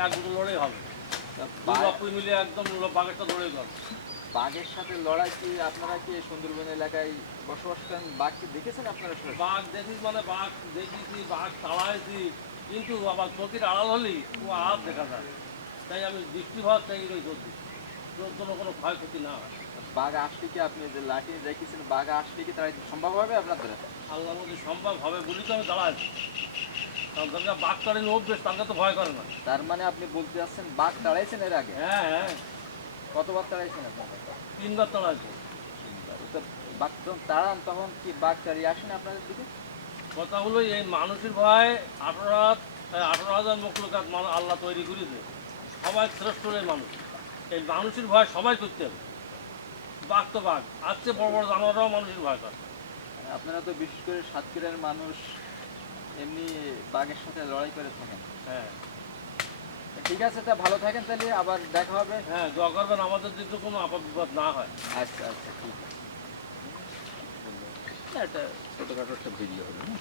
এক দুটো লড়াই হবে, বাপুই মিলে একদম বাঘেরটা লড়াই করবে। বাঘের সাথে লড়াই কি আপনারা কি সুন্দরবন এলাকায় বসবাস করেন? বাঘ কি দেখেছেন আপনারা সরাসরি? বাঘ দেখিস মানে বাঘ দেখেছি, বাঘ তাড়াইছি, কিন্তু আবার চোখের আড়াল হলেই ও আর দেখা যায়। তাই আমি দৃষ্টিভাগ চাই ওই করছি, তোর জন্য কোনো ক্ষয়ক্ষতি না হয়। বাঘ আসলে কি আপনি যে লাঠি রেখেছেন, বাঘ আসলে কি তারা সম্ভব হবে আপনাদের? আল্লাহর মধ্যে সম্ভব হবে বলি তো আমি দাঁড়াইছি। কারণ তাদের বাঘ তাড়ানো অভ্যেস, তাকে তো ভয় করে না। তার মানে আপনি বলতে চাচ্ছেন বাঘ তাড়াইছেন এর আগে? হ্যাঁ হ্যাঁ, কতবার তাড়াইছেন আপনারা? 3বার তাড়াইছে। তিনবার। তো বাঘ যখন তাড়ান তখন কি বাঘ তাড়িয়ে আসেন আপনাদের দিকে? কথা হলো এই মানুষের ভয় 18,000 মখলুকাত আল্লাহ তৈরি করেছে, সবাই শ্রেষ্ঠ এই মানুষ। এই মানুষের ভয় সবাই করতে হবে। বাঘ তো বাঘ, আসছে বড় বড় জানোয়াররাও মানুষের ভয় করে। মানে আপনারা তো বিশেষ করে সাতক্ষীরার মানুষ এমনি বাঘের সাথে লড়াই করে থাকেন। হ্যাঁ ঠিক আছে, তা ভালো থাকেন, তাহলে আবার দেখা হবে। হ্যাঁ, দোয়া করবেন আমাদের দিকে কোনো আপদ বিপদ না হয়। আচ্ছা আচ্ছা, ঠিক আছে। না, এটা ছোটখাটো একটা ভিডিও হলো না?